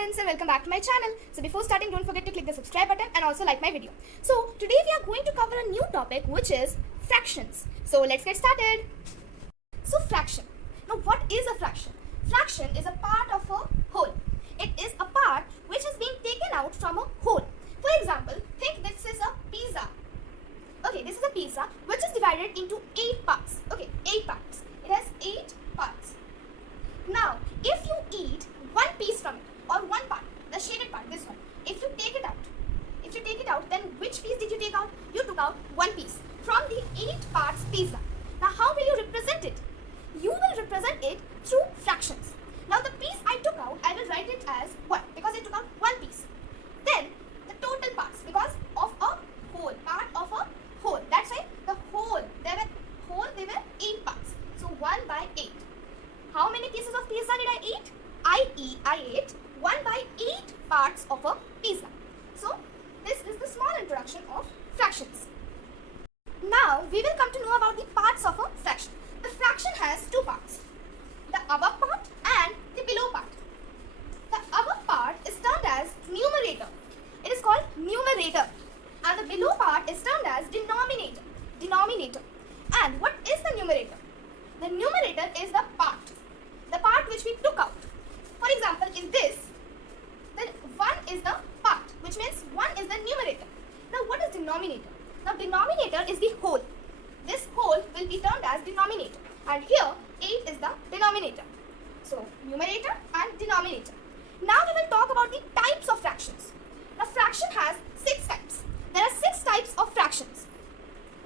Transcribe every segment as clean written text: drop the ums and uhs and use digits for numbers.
friends, and welcome back to my channel. So before starting, don't forget to click the subscribe button and also like my video. So today we are going to cover a new topic, which is fractions. So let's get started. So fraction. Now what is a fraction? Fraction is a part of a whole. It is a part which is being taken out from a whole. For example, think this is a pizza. Okay, this is a pizza which is divided into 8 parts. Okay, 8 parts. It has 8 parts. Now, if you eat one piece from it or one part, the shaded part, this one, if you take it out, then which piece did you take out? You took out one piece from the 8 parts pizza. Now, how will you represent it? You will represent it through fractions. Now, the piece I took out, I will write it as 1 because I took out one piece. Then, the total parts because of a whole, part of a whole. That's why the whole, they were 8 parts. So, 1 by 8. How many pieces of pizza did I eat? I ate 1 by 8 parts of a pizza. So, this is the small introduction of fractions. Now, we will come to know about the parts of a fraction. The fraction has 2 parts. The above part and the below part. The above part is termed as numerator. It is called numerator. And the below part is termed as denominator. And what is the numerator? The numerator is the part which we took out. For example, in this, then 1 is the part, which means 1 is the numerator. Now, what is denominator? Now, denominator is the whole. This whole will be termed as denominator. And here, 8 is the denominator. So, numerator and denominator. Now, we will talk about the types of fractions. Now, fraction has 6 types. There are 6 types of fractions.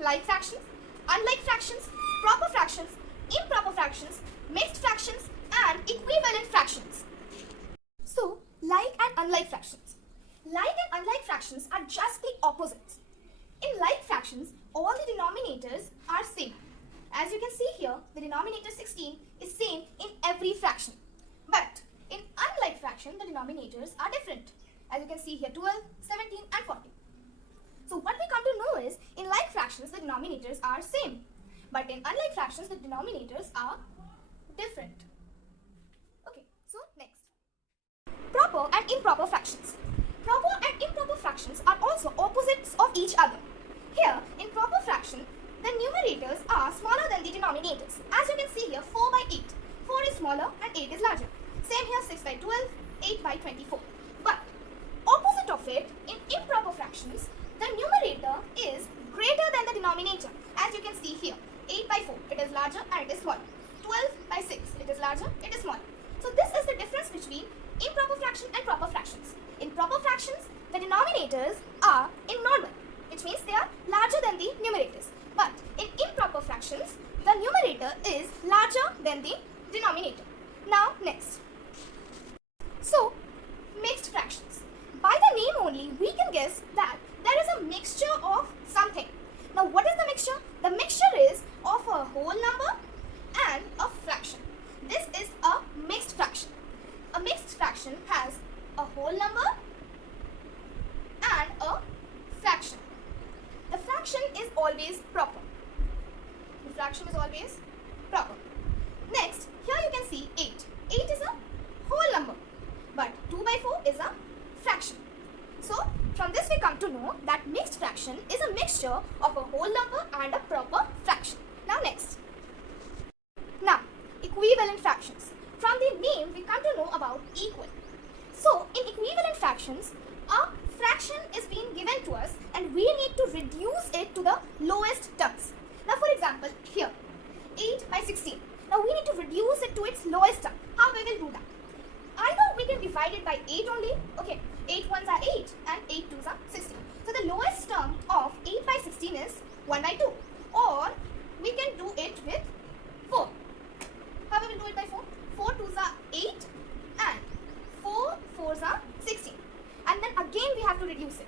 Like fractions, unlike fractions, proper fractions, improper fractions, mixed fractions, and equivalent fractions. So, like and unlike fractions. Like and unlike fractions are just the opposites. In like fractions, all the denominators are same. As you can see here, the denominator 16 is same in every fraction. But in unlike fraction, the denominators are different. As you can see here, 12, 17 and 40. So what we come to know is, in like fractions, the denominators are same. But in unlike fractions, the denominators are different. Okay, so next. Proper and improper fractions. Proper and improper fractions are also opposites of each other. Here, in proper fraction, the numerators are smaller than the denominators. As you can see here, 4 by 8. 4 is smaller and 8 is larger. Same here, 6 by 12, 8 by 24. But, opposite of it, in improper fractions, the numerator is greater than the denominator. As you can see here, 8 by 4, it is larger and it is smaller. 12 by 6, it is larger, it is smaller. So this is the difference between improper fraction and proper fractions. In proper fractions, the denominators are in normal, which means they are larger than the numerators. But in improper fractions, the numerator is larger than the denominator. Now next. So, mixed fractions. By the name only, we can guess that there is a mixture of something. Now what is the mixture? The mixture is of a whole number and a fraction. This is a mixed fraction. A mixed fraction has a whole number and a fraction. The fraction is always proper. The fraction is always proper. Next, here you can see 8. 8 is a whole number, but 2 by 4 is a fraction. So, from this we come to know that mixed fraction is a mixture of a whole number and a proper fraction. Now next. Now, equivalent fractions. From the name we come to know about equal. So, in equivalent fractions, a fraction is being given to us and we need to reduce it to the lowest terms. Now, for example, here, 8 by 16. Now, we need to reduce it to its lowest term. How we will do that? Either we can divide it by 8 only. Okay, 8 ones are 8 and 8 twos are 16. So, the lowest term of 8 by 16 is 1 by 2. Or, we can do it with 4. How we will do it by 4? 4 twos are 8 and 4 fours are 16. And then again we have to reduce it.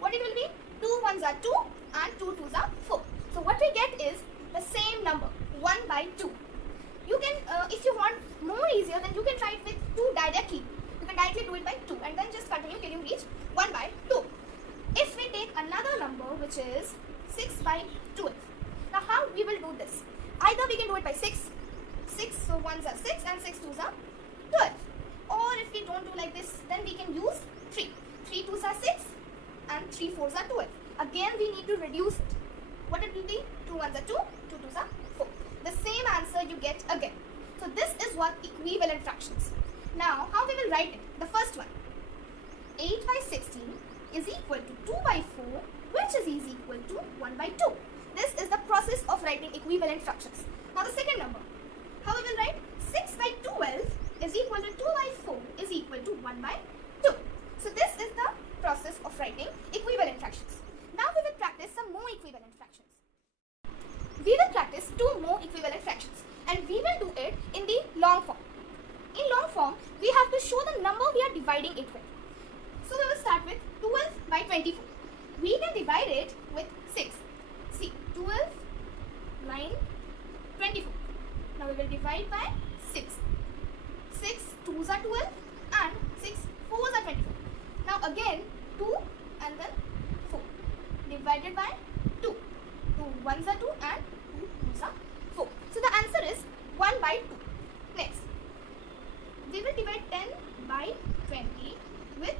What it will be? 2 ones are 2 and 2 twos are 4. So what we get is the same number, 1 by 2. You can, if you want more easier, then you can try it with 2 directly. You can directly do it by 2 and then just continue till you reach 1 by 2. If we take another number which is 6 by 12. Now how we will do this? Either we can do it by 6. 6 so 1s are 6 and 6 2s are 12. Or if we don't do like this, will write it. The first one, 8 by 16 is equal to 2 by 4, which is equal to 1 by 2. This is the process of writing equivalent fractions. Now the second number, how we will write? 6 by 12 is equal to 2 by 4 is equal to 1 by 2. So this is the process of writing equivalent fractions. Now we will practice some more equivalent fractions. We will practice 2 more equivalent fractions, and we will do it in the long form. In long form, we have to show the number we are dividing it with. So we will start with 12 by 24. We can divide it with 6. See, 12, 9, 24. Now we will divide by 6. 6 2s are 12 and 6 4s are 24. Now again 2 and then 4. Divided by 2. 2 1s are 2 and 2 2s are 4. So the answer is 1 by 2. Next, we will divide 10 by 20 with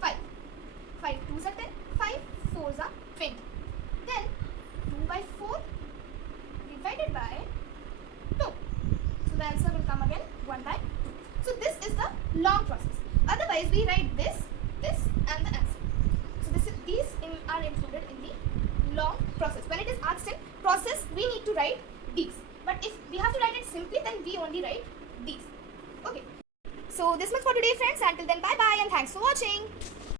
5. 5 2s are 10, 5 4s are 20. Then 2 by 4 divided by 2. So the answer will come again 1 by 2. So this is the long process. Otherwise we write this and the answer. So these are included in the long process. When it is asked in process, we need to write these. But if we have to write it simply, then we only write these. Okay. So this much for today, friends. Until then, bye bye and thanks for watching.